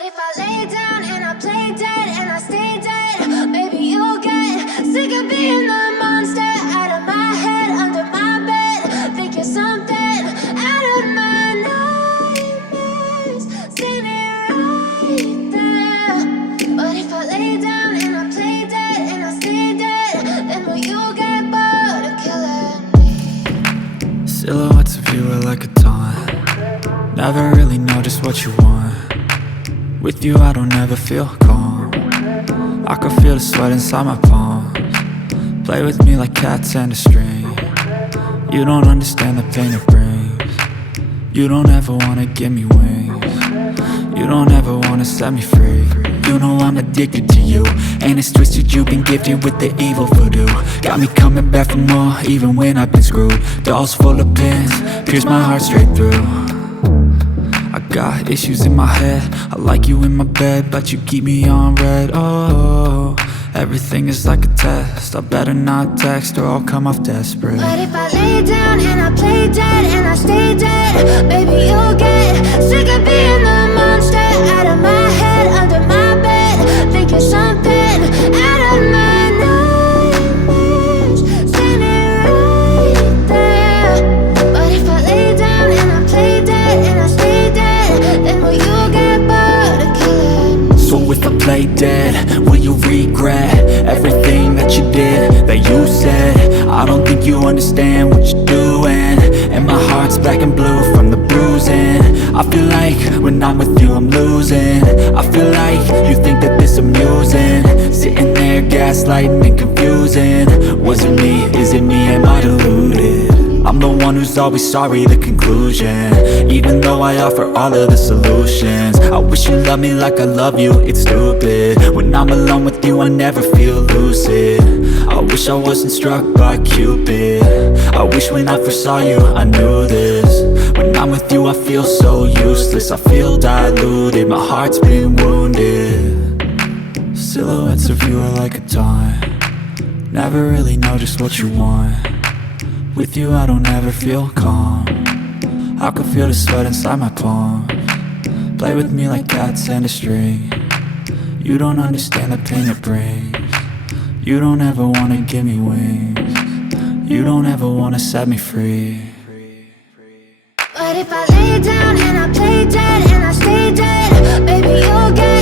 But if I lay down and I play dead and I stay dead, maybe you'll get sick of being the monster out of my head, under my bed. Think you're something out of my nightmares, standing right there. But if I lay down and I play dead and I stay dead, then will you get bored of killing me? Silhouettes of you are like a taunt. Never really know just what you want. With you I don't ever feel calm. I can feel the sweat inside my palms. Play with me like cats and a string. You don't understand the pain it brings. You don't ever wanna give me wings. You don't ever wanna set me free. You know I'm addicted to you, and it's twisted, you've been gifted with the evil voodoo. Got me coming back for more, even when I've been screwed. Dolls full of pins, pierce my heart straight through. I got issues in my head, I like you in my bed, but you keep me on red. Oh, everything is like a test, I better not text or I'll come off desperate. But if I lay down and I play dead and I stay dead, maybe you'll get sick of being the monster out of my head, under my bed. Think you're something out of my nightmares, standing right there. But if I lay down and I play dead and I stay dead, then will you get bored of killing me? So if I play dead, will you regret everything that you did, that you said? I don't think you understand what you're doing, and my heart's black and blue from the bruising. I feel like when I'm with you I'm losing. I feel like you think that this amusing, sitting there gaslighting and confusing. Was it me? Is it me? Am I deluded? I'm the one who's always sorry, the conclusion, even though I offer all of the solutions. I wish you loved me like I love you, it's stupid. When I'm alone with you I never feel lucid. I wish I wasn't struck by Cupid. I wish when I first saw you I knew this. When I'm with you I feel so useless, I feel diluted, my heart's been wounded. Silhouettes of you are like a taunt. Never really know just what you want. With you I don't ever feel calm. I can feel the sweat inside my palms. Play with me like cats and a string. You don't understand the pain it brings. You don't ever wanna give me wings. You don't ever wanna set me free. But if I lay down and I play dead and I stay dead, maybe you'll get